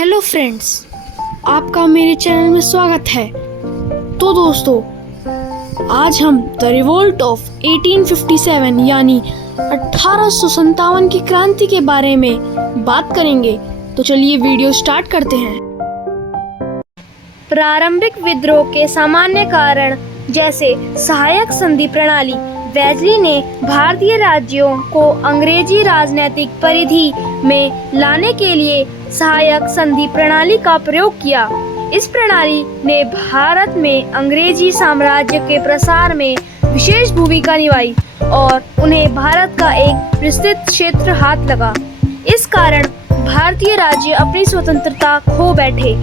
Hello friends, आपका मेरे channel में स्वागत है। तो दोस्तों, आज हम द रिवोल्ट ऑफ 1857 यानी 1857 की क्रांति के बारे में बात करेंगे। तो चलिए वीडियो स्टार्ट करते हैं। प्रारंभिक विद्रोह के सामान्य कारण जैसे सहायक संधि प्रणाली, वेजली ने भारतीय राज्यों को अंग्रेजी राजनीतिक परिधि में लाने के लिए सहायक संधि प्रणाली का प्रयोग किया। इस प्रणाली ने भारत में अंग्रेजी साम्राज्य के प्रसार में विशेष भूमिका निभाई और उन्हें भारत का एक विस्तृत क्षेत्र हाथ लगा। इस कारण भारतीय राज्य अपनी स्वतंत्रता खो बैठे।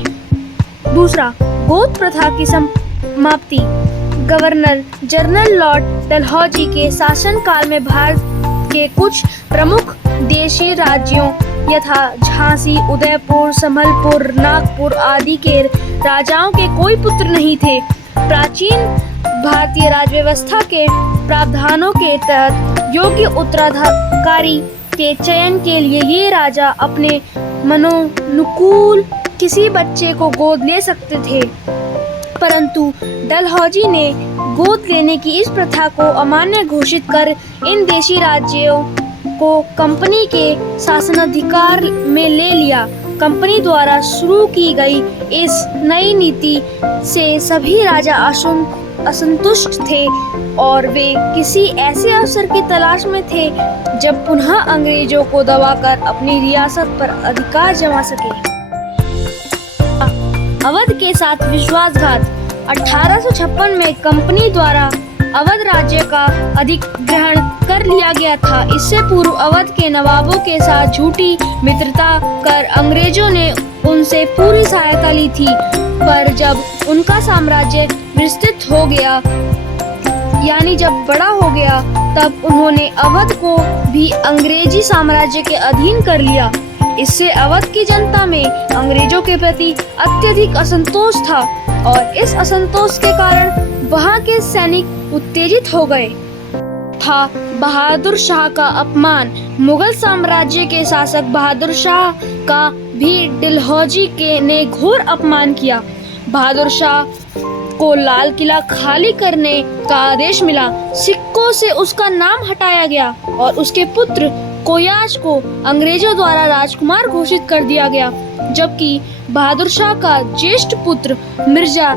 दूसरा, गोद प्रथा की समाप्ति। गवर्नर जनरल लॉर्ड डलहौजी के शासनकाल में भारत के कुछ प्रमुख देशी राज्यों यथा झांसी, उदयपुर, संबलपुर, नागपुर आदि के राजाओं के कोई पुत्र नहीं थे। प्राचीन भारतीय राजव्यवस्था के प्रावधानों के तहत योग्य उत्तराधिकारी के चयन के लिए ये राजा अपने मनोनुकूल किसी बच्चे को गोद ले सकते थे, परंतु डलहौजी ने गोद लेने की इस प्रथा को अमान्य घोषित कर इन देशी राज्यों को कंपनी के शासनाधिकार में ले लिया। कंपनी द्वारा शुरू की गई इस नई नीति से सभी राजा असंतुष्ट थे और वे किसी ऐसे अवसर की तलाश में थे जब पुनः अंग्रेजों को दबाकर अपनी रियासत पर अधिकार जमा सके। अवध के साथ विश्वासघात। 1856 में कंपनी द्वारा अवध राज्य का अधिग्रहण कर लिया गया था। इससे पूर्व अवध के नवाबों के साथ झूठी मित्रता कर अंग्रेजों ने उनसे पूरी सहायता ली थी, पर जब उनका साम्राज्य विस्तृत हो गया यानी जब बड़ा हो गया, तब उन्होंने अवध को भी अंग्रेजी साम्राज्य के अधीन कर लिया। इससे अवध की जनता में अंग्रेजों के प्रति अत्यधिक असंतोष था और इस असंतोष के कारण वहां के सैनिक उत्तेजित हो गए था। बहादुर शाह का अपमान। मुगल साम्राज्य के शासक बहादुर शाह का भी डलहौजी ने घोर अपमान किया। बहादुर शाह को लाल किला खाली करने का आदेश मिला। सिक्कों से उसका नाम हटाया गया और उसके पुत्र कोयाश को अंग्रेजों द्वारा राजकुमार घोषित कर दिया गया, जबकि बहादुर शाह का ज्येष्ठ पुत्र मिर्जा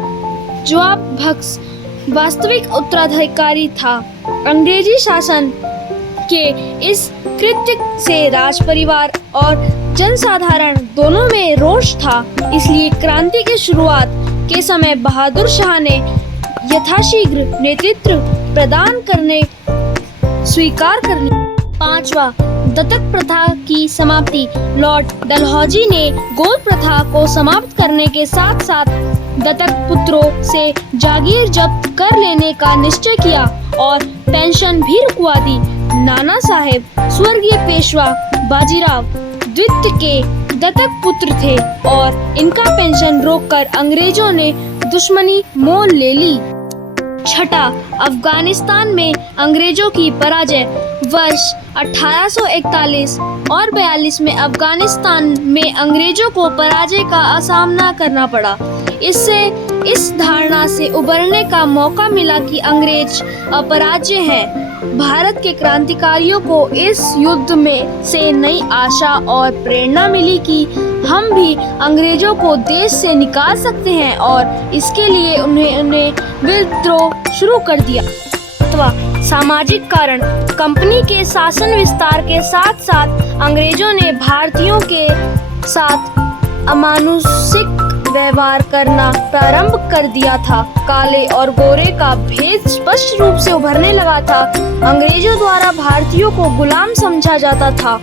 जवाब बख्श वास्तविक उत्तराधिकारी था। अंग्रेजी शासन के इस कृत्य से राज परिवार और जनसाधारण दोनों में रोष था। इसलिए क्रांति की शुरुआत के समय बहादुर शाह ने यथाशीघ्र नेतृत्व प्रदान करने स्वीकार कर लिया। पांचवा, दत्तक प्रथा की समाप्ति। लॉर्ड डलहौजी ने गोद प्रथा को समाप्त करने के साथ साथ दत्तक पुत्रों से जागीर जब्त कर लेने का निश्चय किया और पेंशन भी रुकवा दी। नाना साहेब स्वर्गीय पेशवा बाजीराव द्वितीय के दत्तक पुत्र थे और इनका पेंशन रोककर अंग्रेजों ने दुश्मनी मोल ले ली। छठा, अफगानिस्तान में अंग्रेजों की पराजय। वर्ष 1841 और 42 में अफगानिस्तान में अंग्रेजों को पराजय का सामना करना पड़ा। इससे इस धारणा से उबरने का मौका मिला कि अंग्रेज अपराज्य हैं। भारत के क्रांतिकारियों को इस युद्ध में से नई आशा और प्रेरणा मिली कि हम भी अंग्रेजों को देश से निकाल सकते हैं और इसके लिए उन्हें विद्रोह शुरू कर दिया। सामाजिक कारण। कंपनी के शासन विस्तार के साथ साथ अंग्रेजों ने भारतीयों के साथ अमानुषिक व्यवहार करना प्रारंभ कर दिया था। काले और गोरे का भेद स्पष्ट रूप से उभरने लगा था। अंग्रेजों द्वारा भारतीयों को गुलाम समझा जाता था।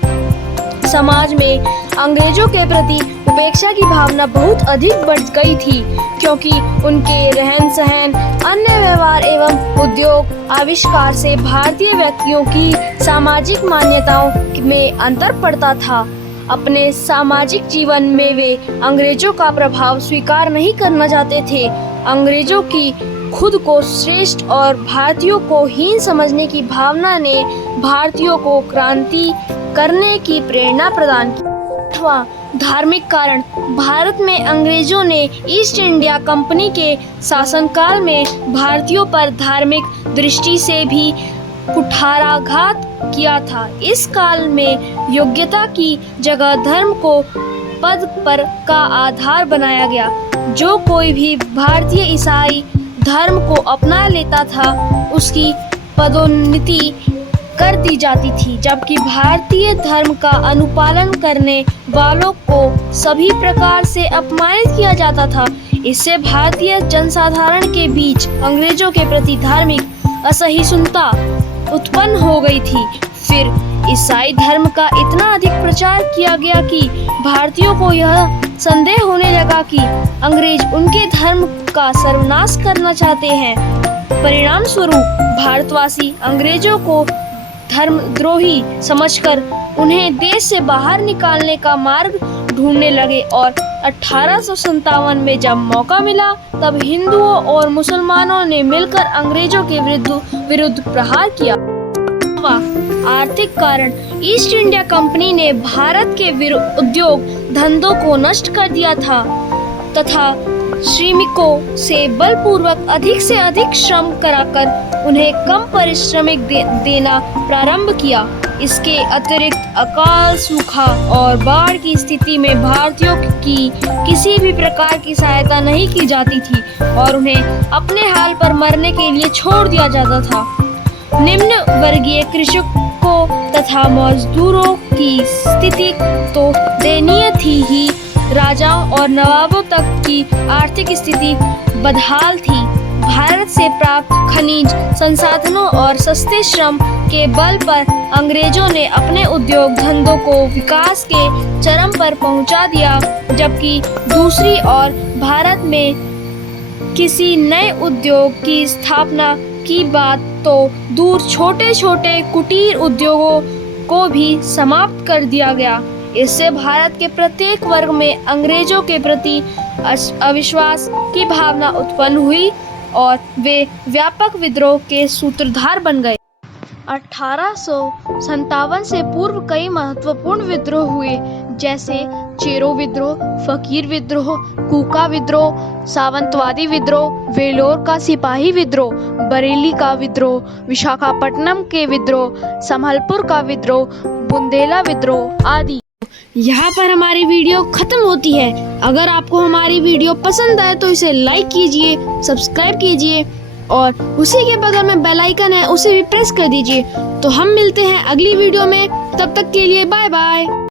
समाज में अंग्रेजों के प्रति उपेक्षा की भावना बहुत अधिक बढ़ गई थी, क्योंकि उनके रहन सहन, अन्य व्यवहार एवं उद्योग आविष्कार से भारतीय व्यक्तियों की सामाजिक मान्यताओं में अंतर पड़ता था। अपने सामाजिक जीवन में वे अंग्रेजों का प्रभाव स्वीकार नहीं करना चाहते थे। अंग्रेजों की खुद को श्रेष्ठ और भारतीयों को हीन समझने की भावना ने भारतीयों को क्रांति करने की प्रेरणा प्रदान की। धार्मिक कारण। भारत में अंग्रेजों ने ईस्ट इंडिया कंपनी के शासनकाल में भारतीयों पर धार्मिक दृष्टि से भी कुठाराघात किया था। इस काल में योग्यता की जगह धर्म को पद पर का आधार बनाया गया। जो कोई भी भारतीय ईसाई धर्म को अपना लेता था उसकी पदोन्नति कर दी जाती थी, जबकि भारतीय धर्म का अनुपालन करने वालों को सभी प्रकार से अपमानित किया जाता था। इससे भारतीय जनसाधारण के बीच अंग्रेजों के प्रति धार्मिक असहिष्णुता उत्पन्न हो गई थी। फिर ईसाई धर्म का इतना अधिक प्रचार किया गया कि भारतीयों को यह संदेह होने लगा कि अंग्रेज उनके धर्म का सर्वनाश करना चाहते हैं। परिणाम स्वरूप भारतवासी अंग्रेजों को धर्मद्रोही समझकर उन्हें देश से बाहर निकालने का मार्ग ढूंढने लगे और 1857 में जब मौका मिला तब हिंदुओं और मुसलमानों ने मिलकर अंग्रेजों के विरुद्ध प्रहार किया। आर्थिक कारण। ईस्ट इंडिया कंपनी ने भारत के उद्योग धंधों को नष्ट कर दिया था तथा श्रमिकों से बलपूर्वक अधिक से अधिक श्रम कराकर उन्हें कम पारिश्रमिक देना प्रारंभ किया। इसके अतिरिक्त अकाल, सूखा और बाढ़ की स्थिति में भारतीयों की किसी भी प्रकार की सहायता नहीं की जाती थी और उन्हें अपने हाल पर मरने के लिए छोड़ दिया जाता था। निम्न वर्गीय कृषकों तथा मजदूरों की स्थिति तो दयनीय थी ही, राजाओं और नवाबों तक की आर्थिक स्थिति बदहाल थी। भारत से प्राप्त खनिज संसाधनों और सस्ते श्रम के बल पर अंग्रेजों ने अपने उद्योग धंधों को विकास के चरम पर पहुंचा दिया, जबकि दूसरी ओर भारत में किसी नए उद्योग की स्थापना की बात तो दूर, छोटे छोटे कुटीर उद्योगों को भी समाप्त कर दिया गया। इससे भारत के प्रत्येक वर्ग में अंग्रेजों के प्रति अविश्वास की भावना उत्पन्न हुई और वे व्यापक विद्रोह के सूत्रधार बन गए। 1857 से पूर्व कई महत्वपूर्ण विद्रोह हुए, जैसे चेरो विद्रोह, फकीर विद्रोह, कूका विद्रोह, सावंतवादी विद्रोह, वेलोर का सिपाही विद्रोह, बरेली का विद्रोह, विशाखापट्टनम के विद्रोह, संभलपुर का विद्रोह, बुंदेला विद्रोह आदि। यहाँ पर हमारी वीडियो खत्म होती है। अगर आपको हमारी वीडियो पसंद आए तो इसे लाइक कीजिए, सब्सक्राइब कीजिए और उसी के बगल में बेल आइकन है उसे भी प्रेस कर दीजिए। तो हम मिलते हैं अगली वीडियो में, तब तक के लिए बाय बाय।